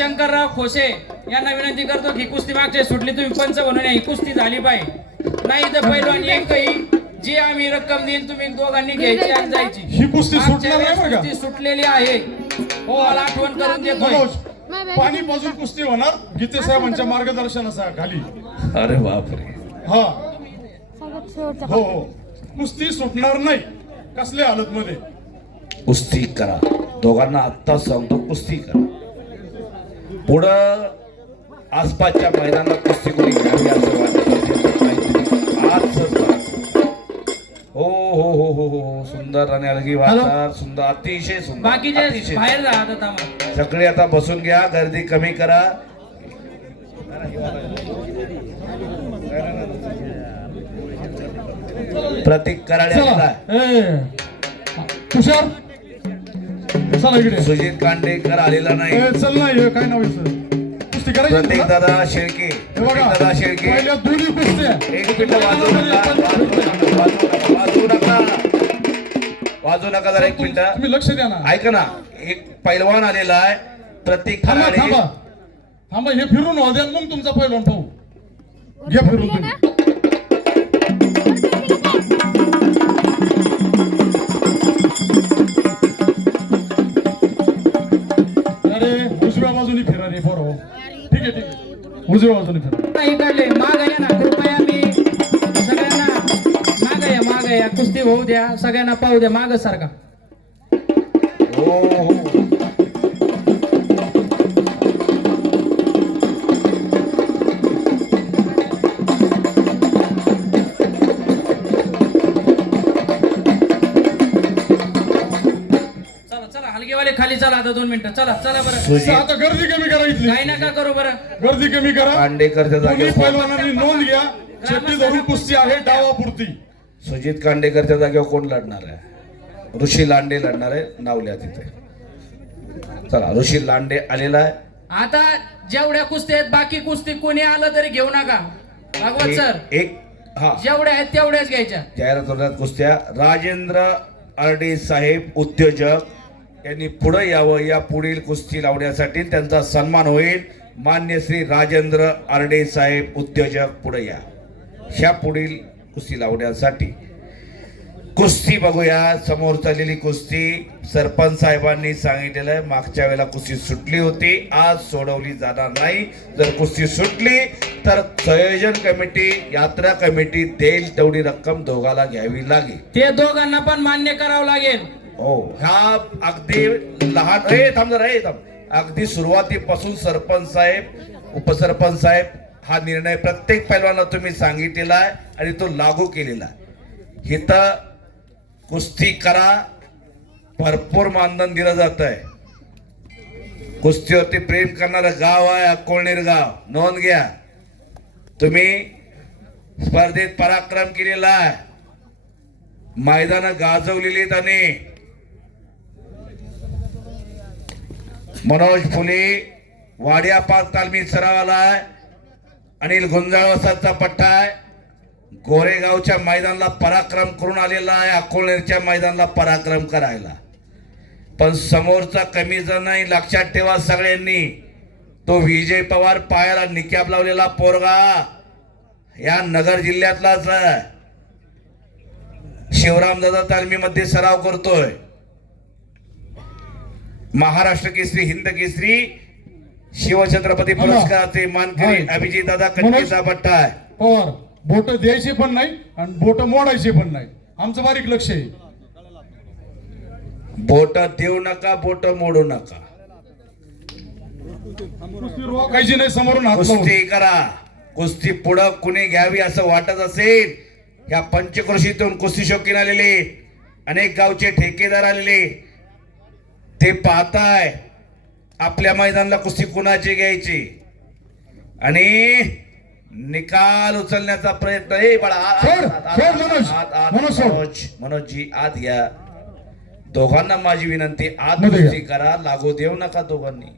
शंकरराव खोसे यांना विनंती करतो की कुस्ती मागच्या सुटली तुम्ही पंच म्हणून. ही कुस्ती झाली पाहिजे. नाही तर पहिलवान एकही जी आम्ही रक्कम देईन तुम्ही दोघांनी घ्यायची आणि जायची. ही कुस्ती सुटणार नाही? कुस्ती सुटलेली आहे. हो मला आठवण करून देतोय. मनोज पाणी पाजून कुस्ती होणार? गीते साहेबांच्या मार्गदर्शनाखाली अरे बापरे. हा. हो हो. कुस्ती सुटणार नाही. कसल्या हालत मध्ये कुस्ती करा. दोघांना आत्ता सांगतो कुस्ती करा. पुढं आसपासच्या मैदानात कुस्ती कोणी घ्यावी असं वाटत. हो हो हो हो हो हो. सुंदर आणि अलगी वाटणार सुंदर अतिशय सुंदर बाकीचे बाहेर सगळे आता बसून घ्या गर्दी कमी करा. प्रतीक कराडे चला. आलेला आहे. ए तुषार? सुजित कांडेकर आलेला नाही. चल ना हे काय नाव? कुस्ती करायची प्रतीक? दादा शेळके. हे प्रतीक दादा शेळके. पहिल्या दोन्ही कुस्त्या. एक मिनिट वाजवू नका. वाजवू नका वाजवू नका जरा एक मिनिट तुम्ही लक्ष द्या ना. ऐका ना एक पैलवान आलेला आहे. प्रतीक थांबा थांबा. थांबा हे फिरून द्या मग तुमचा पहिलवान पाहू. घ्या फिरून तुम्ही. बाजूनी फिरा रे बरोबर ठीक आहे ठीक आहे. उजव्या बाजूनी फिरा काढले माग या ना कृपया मी सगळ्यांना माग या माग या. कुस्ती होऊ द्या सगळ्यांना पाहू द्या माग सारखा. हो हो. हलगेवाले खाली चला आता दोन मिनिटं. चला चला बरं. आता गर्दी कमी करा इथली. काही नका करू बरं. गर्दी कमी करा. कांडेकरच्या दोन्ही जागेवर पैलवानांनी नोंद घ्या. शेट्टी धरून कुस्ती आहे डावापुरती सुजित कांडेकरच्या जागेवर कोण लढणार आहे? ऋषी लांडे लढणार आहे नाव लिहा तिथे. चला ऋषी लांडे आलेला आहे. आता जेवढ्या कुस्ती आहेत बाकी कुस्ती कोणी आलं तरी घेऊ नका. भागवत सर. एक- एक हा. जेवढ्या आहेत तेवढ्याच घ्यायच्या. जाहिरात कुस्त्या. राजेंद्र आरडे साहेब उद्योजक यांनी पुढं यावं या पुढील कुस्ती लावण्यासाठी त्यांचा सन्मान होईल. मान्य श्री राजेंद्र आरडे साहेब उद्योजक पुढे या. ह्या पुढील कुस्ती लावण्यासाठी. कुस्ती बघूया समोर चाललेली कुस्ती. सरपंच साहेबांनी सांगितलेलं आहे मागच्या वेळेला कुस्ती सुटली होती आज सोडवली जाणार नाही. जर कुस्ती सुटली तर संयोजन कमिटी यात्रा कमिटी देईल तेवढी रक्कम दोघाला घ्यावी लागेल. ते दोघांना पण मान्य करावं लागेल. हो ह्या अगदी लहान हे थांब जरा थांब. अगदी सुरुवातीपासून सरपंच साहेब उपसरपंच साहेब हा निर्णय प्रत्येक पैलवाना तुम्ही सांगितलेला आहे आणि तो लागू केलेला आहे. इथं कुस्ती करा भरपूर मानधन दिलं जात आहे कुस्तीवरती प्रेम करणारं गाव आहे अकोळनेर गाव. नोंद घ्या. तुम्ही स्पर्धेत पराक्रम केलेला आहे. मैदानं गाजवलेली आहेत आणि मनोज फुले वाड्या पाच तालमी सराव आहे अनिल गुंजाळवासाचा पट्टा आहे. गोरेगावच्या मैदानाला पराक्रम करून आलेला आहे अकोळनेरच्या मैदानाला पराक्रम करायला. पण समोरचा कमी जण नाही लक्षात ठेवा सगळ्यांनी. तो विजय पवार पायाला निकॅप लावलेला पोरगा या नगर जिल्ह्यातलाच आहे. शिवरामदादा तालमीमध्ये सराव करतोय. महाराष्ट्र केसरी हिंद केसरी शिवछत्रपती पुरस्काराचे मानकरी. अभिजित दादा कटकेचा पट्टा आहे पवार बोट द्यायची पण नाही आणि बोट मोडायची पण नाही आमचं बारीक लक्ष आहे बोट देऊ नका बोट मोडू नका कुस्ती रोखायची नाही समोरून. कुस्ती करा कुस्ती पुढं कुणी घ्यावी असं वाटत असेल या पंचक्रोशीतून कुस्ती शौकीन आलेले अनेक गावचे ठेकेदार आलेले ते पाहताय. आपल्या मैदानाला कुस्ती कुणाची घ्यायची? आणि निकाल उचलण्याचा प्रयत्न. सोड मनोज. मनोजजी आत घ्या दोघांना माझी विनंती आत कुस्ती करा लागू देऊ नका दोघांनी.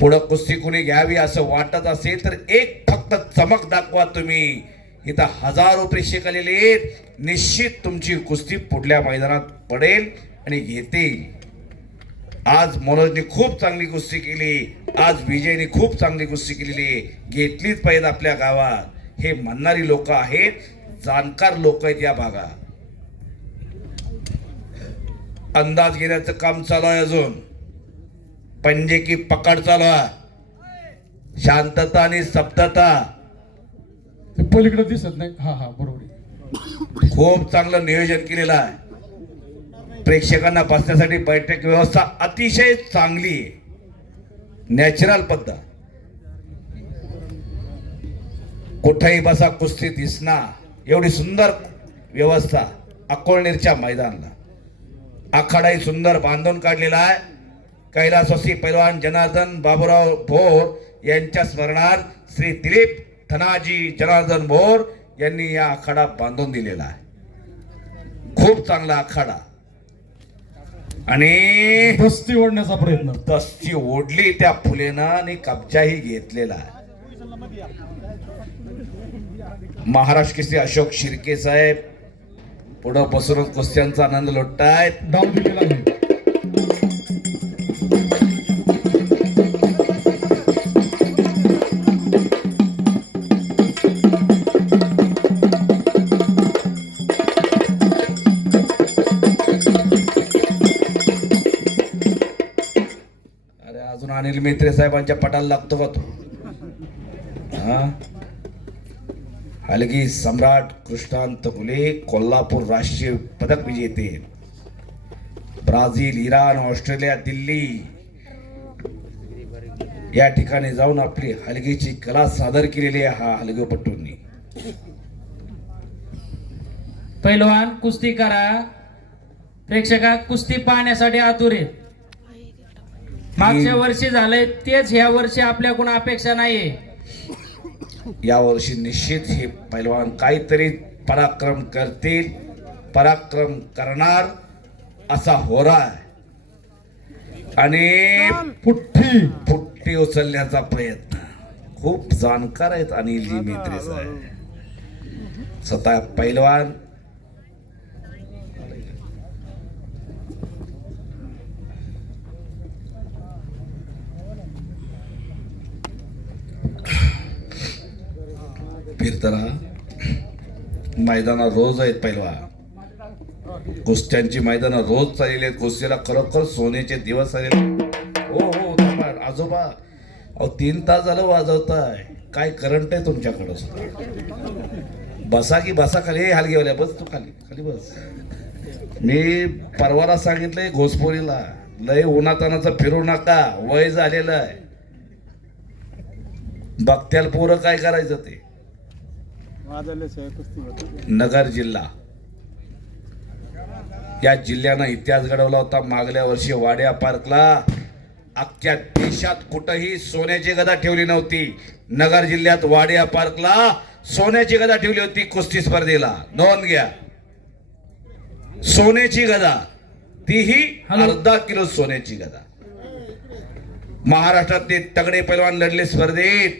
पुढं कुस्ती कुणी घ्यावी असं वाटत असेल तर एक फक्त चमक दाखवा तुम्ही. इथं हजारो प्रेक्षक आलेले आहेत. निश्चित तुमची कुस्ती पुढल्या मैदानात पडेल आणि घेतील आज मनोजने खूप चांगली कुस्ती केली. आज विजयने खूप चांगली कुस्ती केलेली आहे. घेतलीच पाहिजे आपल्या गावात. हे म्हणणारी लोक आहेत. जाणकार लोक आहेत या भागात. अंदाज घेण्याचं काम चालू आहे अजून. पंजे की पकड चालू आहे. शांतता आणि सप्तता. ते पलीकडे दिसत नाही. हा हा बरोबर खूप चांगलं नियोजन केलेलं आहे. प्रेक्षकांना बसण्यासाठी बैठक व्यवस्था अतिशय चांगली आहे. नॅचरल पद्धत. कुठेही बसा कुस्ती दिसणार एवढी सुंदर व्यवस्था अकोळनेरच्या मैदानला. आखाडाही सुंदर बांधून काढलेला आहे. कैलासवासी पैलवान जनार्दन बाबूराव भोर यांच्या स्मरणार्थ श्री दिलीप धनाजी जनार्दन भोर यांनी या आखाडा बांधून दिलेला आहे. खूप चांगला आखाडा. आणि बस्ती ओढण्याचा प्रयत्न. तस्ती ओढली त्या फुलेनं आणि कब्जाही घेतलेला आहे. महाराष्ट्र केसरी अशोक शिर्के साहेब पुढं बसूनच कुस्त्यांचा आनंद लुटतायत. डाव दिलेला आहे अनिल मेत्रे साहेबांच्या पटाला लागतो का तो हा? हलगी सम्राट कृष्णांत फुले कोल्हापूर राष्ट्रीय पदक विजेते. Brazil Iran Australia Delhi. या ठिकाणी जाऊन आपली हलगीची कला सादर केलेली आहे हा हलगपट्टूंनी पैलवान कुस्ती करा. प्रेक्षका कुस्ती पाहण्यासाठी आतुर आहे मागच्या वर्षी झालंय तेच ह्या वर्षी आपल्याकडून अपेक्षा नाहीये. यावर्षी निश्चित हे पैलवान काहीतरी पराक्रम करतील पराक्रम करणार असा होरा आहे. आणि पुठ्ठी पुट्टी उचलण्याचा प्रयत्न. खूप जाणकार आहेत अनिलजी मेत्रे साहेब स्वतः पैलवान फिरताना मैदानात रोज आहेत पहिलवा कुस्त्यांची मैदानं रोज चाललेली आहेत. कुस्तीला खरोखर सोन्याचे दिवस आलेले हो हो थांबा. आजोबा. अहो तीन तास झालं वाजवताय. काय करंट आहे तुमच्याकडं सुद्धा? बसा की बसा खाली. हाल घेवल्या बस तू खाली खाली बस. मी परवाला सांगितलंय घोसपोरीला लय उन्हातानाचं फिरू नका. वय झालेलं आहे. बघत्याल पोरं काय करायचं ते? नगर जिल्हा. या जिल्ह्यानं इतिहास घडवला होता. मागल्या वर्षी वाड्या पार्कला अख्ख्या देशात कुठंही सोन्याची गदा ठेवली नव्हती. नगर जिल्ह्यात वाडिया पार्कला सोन्याची गदा ठेवली होती कुस्ती स्पर्धेला. नोंद घ्या. सोन्याची गदा. तीही अर्धा किलो सोन्याची गदा. महाराष्ट्रातले तगडे पैलवान लढले स्पर्धेत.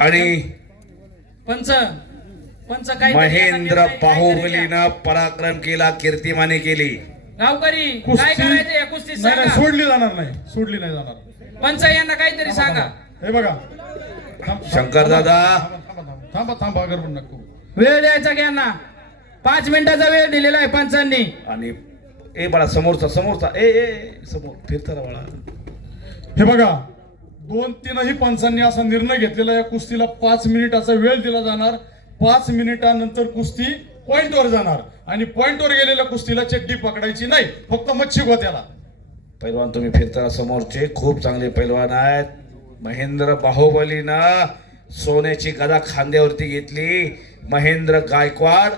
आणि पंच पंच काय महेंद्र बाहुबलीनं पराक्रम केला कीर्तिमाने केली. गावकरी काय कुस्ती? करायचं या कुस्ती नाही नाही, सांगा. सोडली जाणार नाही सोडली नाही जाणार. पंच यांना काहीतरी सांगा. हे बघा. थांब- शंकर दादा. थांबा थांबा थांबा थांबा थांबा अगर पण नको. वेळ द्यायचा की यांना? पाच मिनिटाचा वेळ दिलेला आहे पंचांनी. आणि ए बाळा समोरचा समोरचा. ए ए ए, समोर. फिरता रे बाळा हे बघा. दोन तीनही पंचांनी असा निर्णय घेतलेला या कुस्तीला पाच मिनिटाचा वेळ दिला जाणार. पाच मिनिटानंतर कुस्ती पॉइंटवर जाणार. आणि पॉइंटवर गेलेल्या कुस्तीला चड्डी पकडायची नाही. फक्त मच्छी गोत्याला. पैलवान तुम्ही फिरता समोरचे. खूप चांगले पैलवान आहेत. महेंद्र बाहुबलीनं सोन्याची गदा खांद्यावरती घेतली. महेंद्र गायकवाड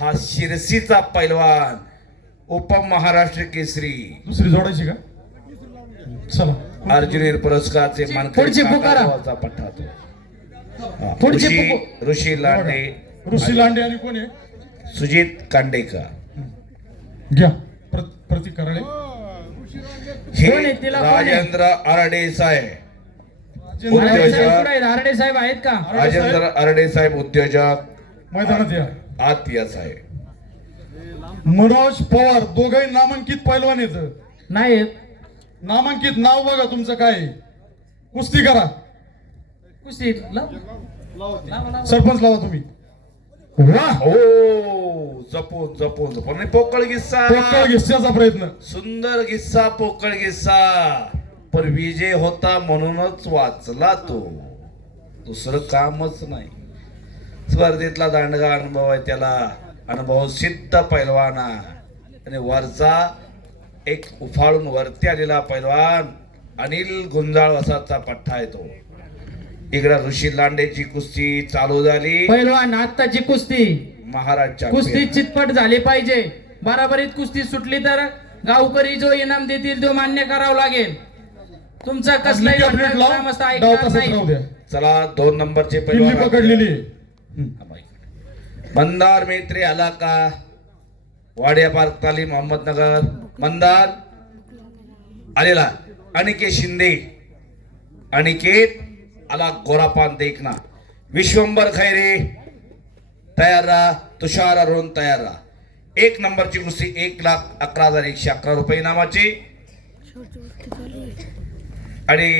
हा शिरसीचा पैलवान. उपमहाराष्ट्र केसरी. दुसरी जोडायची का? चला. अर्जुनीर पुरस्कारचे मानकरी. काकावाचा पठ्ठा तो पुढची ऋषी ऋषी लांडे ऋषी लांडे आणि कोण आहे? सुजित कांडेकर. घ्या. प्र- प्रतीक कराडे हे? राजेंद्र आरडे साहेब. उद्योजक. साहेब आहेत? हारडे साहेब आहेत का? राजेंद्र आरडे साहेब उद्योजक. मैदानात या. आत या साहेब. मनोज पवार दोघंही नामांकित पैलवान येत नाही नामांकित नाव बघा तुमचं काय. कुस्ती करा. कुस्ती लाव. लावा, लावा. सरपंच लावा तुम्ही. वा. हो जपून जपून जपून. आणि पोकळ किस्सा. पोकळ घेण्याचा प्रयत्न. सुंदर किस्सा पोकळ किस्सा. पण विजय होता म्हणूनच वाचला तो. दुसरं कामच नाही. स्पर्धेतला दांडगा अनुभव आहे त्याला. अनुभव सिद्ध पैलवाना. आणि वरचा एक उफाळून वरती आलेला पैलवान अनिल गुंजाळ वसाचा पठ्ठा आहे तो. इकडं ऋषी लांडेची कुस्ती चालू झाली. पहिलवान आत्ताची कुस्ती. महाराज कुस्ती. चितपट झाली पाहिजे. बराबरीत कुस्ती सुटली तर गावकरी जो इनाम देतील तो मान्य करावा लागेल. तुमचा कसलाही ग्रामस्थ ऐकणार नाही. चला दोन नंबरचे किल्ली पैलवान पकडलेली. मंदार मैत्री आला का वाडिया पार्क तालीम अहमदनगर मंदार आलेला अनिकेत शिंदे. अनिकेत आला गोरापान देखना. विश्वंबर खैरे तयार राहा. तुषार अरुण तयार राहा. एक नंबरची कुस्ती एक लाख अकरा हजार एकशे अकरा रुपये इनामाची. आणि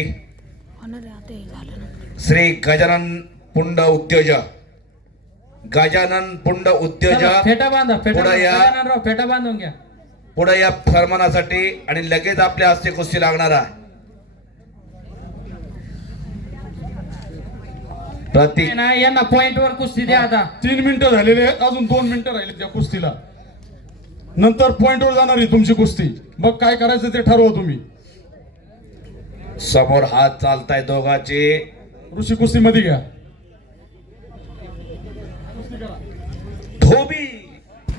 श्री गजानन पुंड उद्योजक. गजानन पुंड उद्योजक. फेटा बांधा फेटा बांधून घ्या. पुढे या फरमानासाठी आणि लगेच आपल्या हस्ते कुस्ती लागणार आहे. प्रतीक. ना, यांना पॉइंट वर कुस्ती द्या आता. तीन मिनिटं झालेले आहेत अजून दोन मिनिटं राहिले त्या कुस्तीला. नंतर पॉइंटवर जाणार आहे तुमची कुस्ती. मग काय करायचं ते ठरवा तुम्ही. समोर हात चालताय दोघाचे. ऋषी कुस्ती मध्ये घ्या.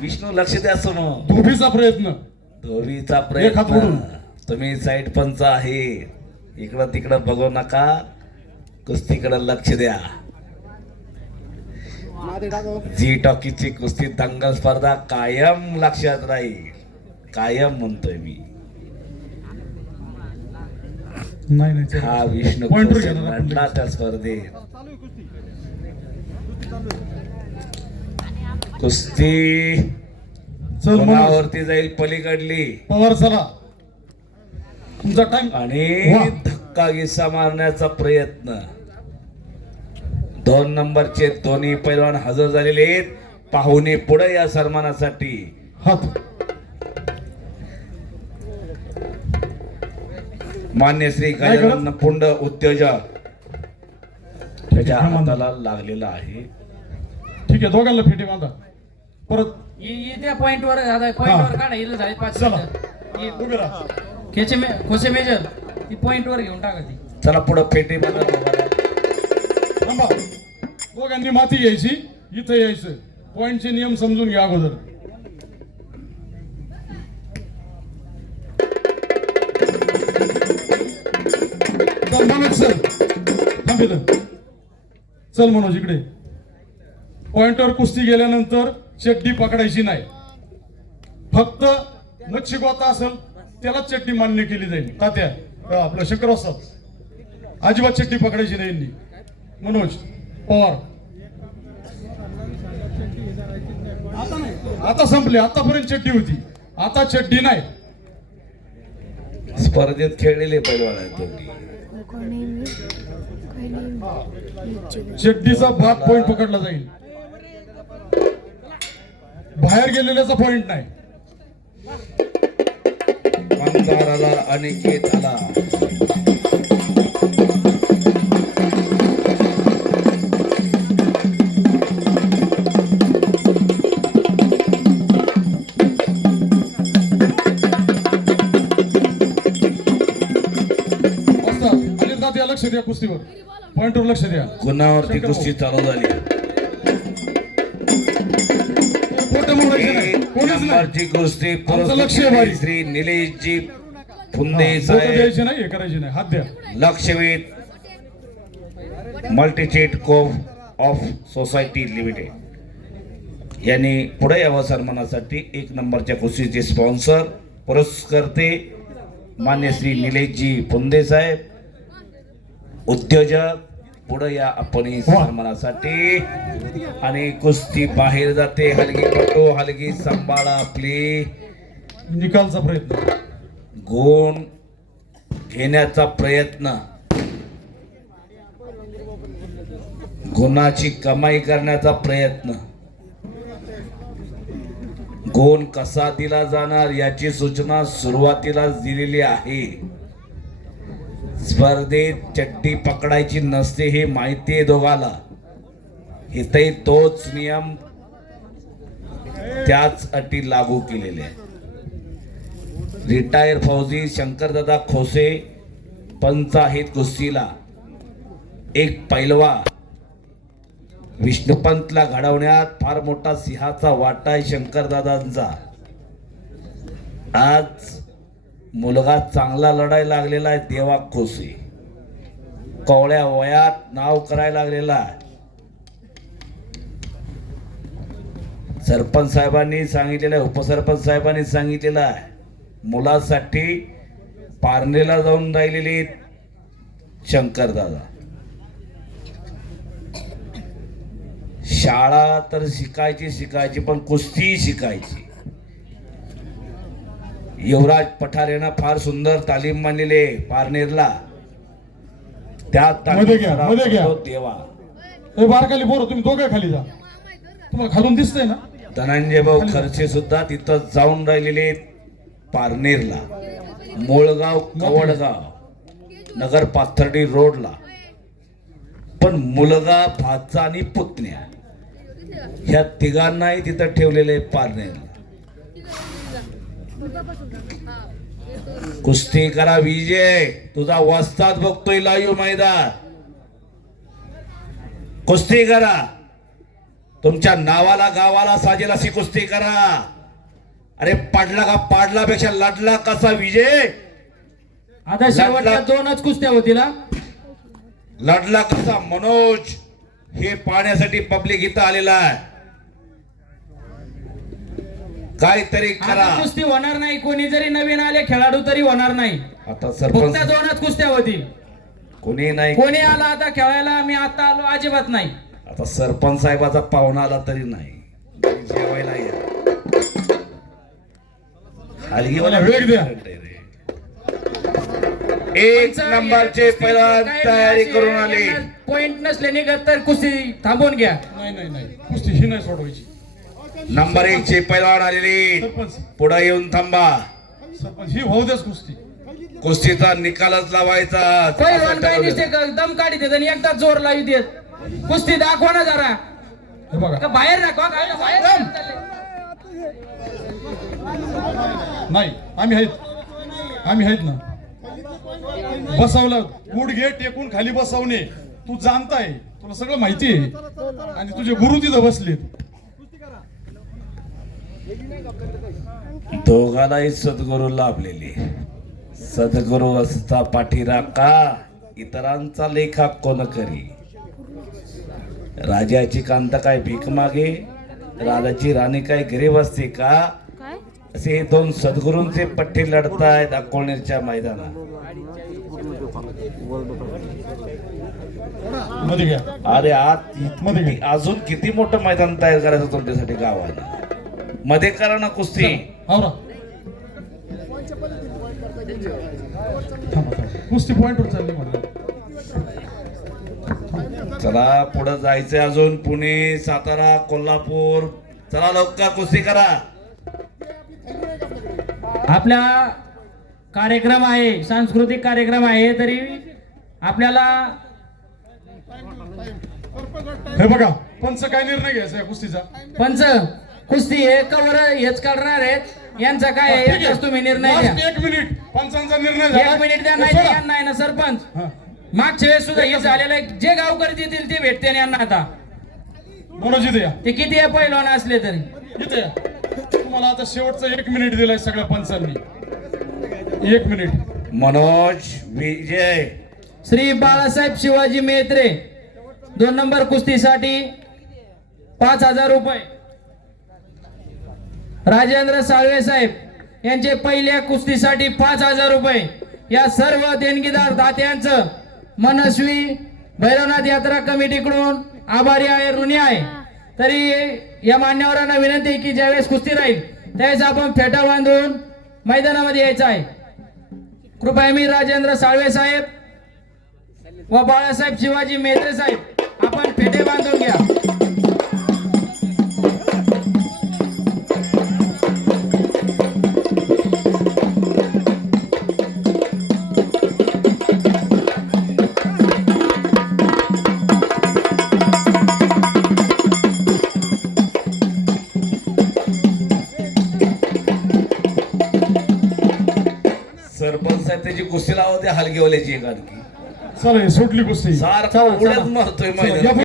विष्णू लक्ष द्या सोनो. धोबीचा प्रयत्न. धोबीचा प्रयत्न. तुम्ही साईड पंच आहे. इकडं तिकडं बघू नका. कुस्तीकडे लक्ष द्या. जी टॉकीची कुस्ती दंगल स्पर्धा कायम लक्षात राहील. कायम म्हणतोय मी. नाही नाही हा विष्णू. त्या स्पर्धेत. कुस्ती. कोणावरती जाईल पलीकडली. पवार चला. तुमचा टाइम आणि. धक्का गिस्सा मारण्याचा प्रयत्न. दोन नंबरचे दोन्ही पैलवान हजर झालेले आहेत. पाहुणे पुढे या सन्मानासाठी. मान्य श्री? गजानन पुंड उद्योजक. त्याच्या हाताला. लागलेला आहे. ठीक आहे दोघांना फेटी बांधा परत इ- इ त्या पॉइंट वर पॉइंट वर काढा इथं झाले पाच चला. मिनिटं. इ- उभे राहा. खेचे मे खोसे मेजर ती पॉइंट वर घेऊन टाका ती. चला पुढे पेटी बघा दोघांना. थांबा. दोघांनी माती घ्यायची इथं यायचं. पॉइंटचे नियम समजून घ्या अगोदर. चल मनोज सर थांब इथं. चल मनोज इकडे. पॉइंटवर कुस्ती गेल्यानंतर चड्डी पकडायची नाही. फक्त मच्छी गोता असेल त्याला चड्डी मान्य केली जाईल. तात्या आपलं शंकर असतात अजिबात चड्डी पकडायची नाही यांनी. मनोज पवार. आता संपले आतापर्यंत चड्डी होती. आता चड्डी नाही. स्पर्धेत खेळलेले पैलवान चड्डीचा भाग पॉइंट पकडला जाईल. बाहेर गेलेल्याचा पॉइंट नाही. मंदार आला अनिकेत आला. असतात अनिल दादा लक्ष द्या कुस्तीवर. पॉइंटवर लक्ष द्या. गुन्हावरती कुस्ती चालू झाली. नंबरची कुस्ती आहे बाई. श्री निलेशजी फुंदे साहेब. नाही करायचे नाही. हात द्या. Lakshvedh multistate co op society limited. यांनी पुढे यावं सन्मानासाठी एक नंबरच्या कुस्तीचे स्पॉन्सर पुरस्कर्ते मान्य श्री निलेशजी फुंदे साहेब उद्योजक पुढे या आपण सन्मानासाठी आणि कुस्ती बाहेर जाते. हलगी पटो हलगी सांभाळा आपली. निकालचा प्रयत्न. गुण घेण्याचा प्रयत्न. गुणाची कमाई करण्याचा प्रयत्न. गुण कसा दिला जाणार याची सूचना सुरुवातीलाच दिलेली आहे. स्पर्धेत चट्टी पकडायची नसते हे माहिती आहे दोघाला. इथेही तोच नियम त्याच अटी लागू केलेले आहे रिटायर फौजी शंकरदादा खोसे पंच आहेत कुस्तीला एक पैलवा. विष्णुपंतला घडवण्यात फार मोठा सिंहाचा वाटा आहे शंकरदादांचा. आज मुलगा चांगला लढायला लागलेला आहे देवा खोसे कवळ्या वयात नाव करायला लागलेला आहे. सरपंच साहेबांनी सांगितलेलं आहे उपसरपंच साहेबांनी सांगितलेलं आहे. मुलासाठी पारनेला जाऊन राहिलेली शंकरदादा शाळा तर शिकायची शिकायची पण कुस्ती शिकायची. युवराज पठार यानं फार सुंदर तालीम मानलेली पारनेरला. त्या मध्ये घ्या, तालीममध्ये घ्या. सराव देवा. ए बारकाली पोरं तुम्ही दोघे खाली जा. तुम्हाला खालून दिसतंय ना? धनंजय भाऊ खर्चे सुद्धा तिथं जाऊन राहिलेले आहेत पारनेरला. मोळगाव कवडगाव नगर पाथर्डी रोडला. पण मुलगा भाचा आणि पुतण्या ह्या तिघांनाही तिथं ठेवलेले आहे पारनेरला कुस्ती करा विजय. तुझा वस्ताद बघतोय लाईव्ह मैदान. कुस्ती करा. तुमच्या नावाला गावाला साजेल अशी कुस्ती करा. अरे पाडला का पाडलापेक्षा लढला कसा विजय? आता शेवटच्या दोनच कुस्त्या होतील. लढला कसा मनोज? हे पाहण्यासाठी पब्लिक इथं आलेला आहे. काहीतरी करा. आता कुस्ती होणार नाही. कोणी जरी नवीन आले खेळाडू तरी होणार नाही. आता फक्त सरपंच दोनच कुस्त्या होतील कोणी नाही कोणी आला आता खेळायला मी आता आलो अजिबात नाही. आता सरपंच साहेबाचा पाहुणा आला तरी नाही. जेवायला या. हलगीवाला वेग द्या. एक नंबरचे पहिला तयारी करून आले. पॉइंट नसले निघत तर कुस्ती थांबवून घ्या. नाही नाही नाही. कुस्ती ही नाही सोडवायची. नंबर एक चे पैलवान आलेले. पुढे येऊन थांबा. ही द्याच कुस्ती. कुस्तीचा निकालच लावायचा. नुसते दम काढी देत आणि एकदा जोर लावी देत. कुस्ती दाखवा ना जरा. हे का बाहेर दाखवा काय बाहेर नाही आम्ही आहेत. आम्ही आहेत ना. बसवलं. गुडघे टेकून खाली बसवणे. तू जाणताय. तुला सगळं माहिती आहे. आणि तुझे गुरु तिथं बसलेत. दोघांनाही सद्गुरू लाभलेले. सद्गुरू असता पाठीरा का इतरांचा लेखा कोण करी? राजाची कांत काय भीक मागे? राजाची राणी काय गरीब असते का? असे हे दोन सद्गुरूंचे पट्टे लढतायत अकोळनेरच्या मैदानात. अरे किती- अजून किती मोठं मैदान तयार करायचं तुमच्यासाठी गावाला? मध्ये करा ना कुस्ती. कुस्ती पॉइंटवर चालली म्हणलं. चला पुढे जायचंय अजून पुणे सातारा कोल्हापूर. चला लवकर कुस्ती करा. आपला कार्यक्रम आहे सांस्कृतिक कार्यक्रम आहे तरी आपल्याला हे बघा पंच काय निर्णय घ्यायचा या कुस्तीचा? पंच? कुस्ती हे कवर हेच करणार आहेत. यांचा काय आहे. याचाच तुम्ही निर्णय घ्या. एक मिनिट. पंचांचा निर्णय झाला. एक मिनिट द्या हे नाही. यांना आहे ना सरपंच. मागच्या वेळेस सुद्धा हे झालेलं आहे. जे गावकरी देतील ते भेटते आणि यांना आता. मनोज इथे या ते किती आहे? पहिलवान असले तरी. इथे या. तुम्हाला आता शेवटचा एक मिनिट दिलाय सगळ्या पंचांनी. एक मिनिट. मनोज विजय. श्री बाळासाहेब शिवाजी मेत्रे दोन नंबर कुस्तीसाठी पाच हजार रुपये. राजेंद्र साळवे साहेब यांचे पहिल्या कुस्तीसाठी पाच हजार रुपये. या सर्व देणगीदार दात्यांचं मनस्वी भैरवनाथ यात्रा कमिटीकडून आभारी आहे ऋणी आहे. तरी या मान्यवरांना विनंती आहे की ज्यावेळेस कुस्ती राहील त्यावेळेस आपण फेटा बांधून मैदानामध्ये यायचं आहे. कृपया मी राजेंद्र साळवे साहेब व बाळासाहेब शिवाजी मेत्रे साहेब आपण फेटे बांधून घ्या. कुस्ती लावते हलगेवल्याची एक आणखी चला हे सुटली कुस्ती. सारखा उड्याच मारतोय मैदानात.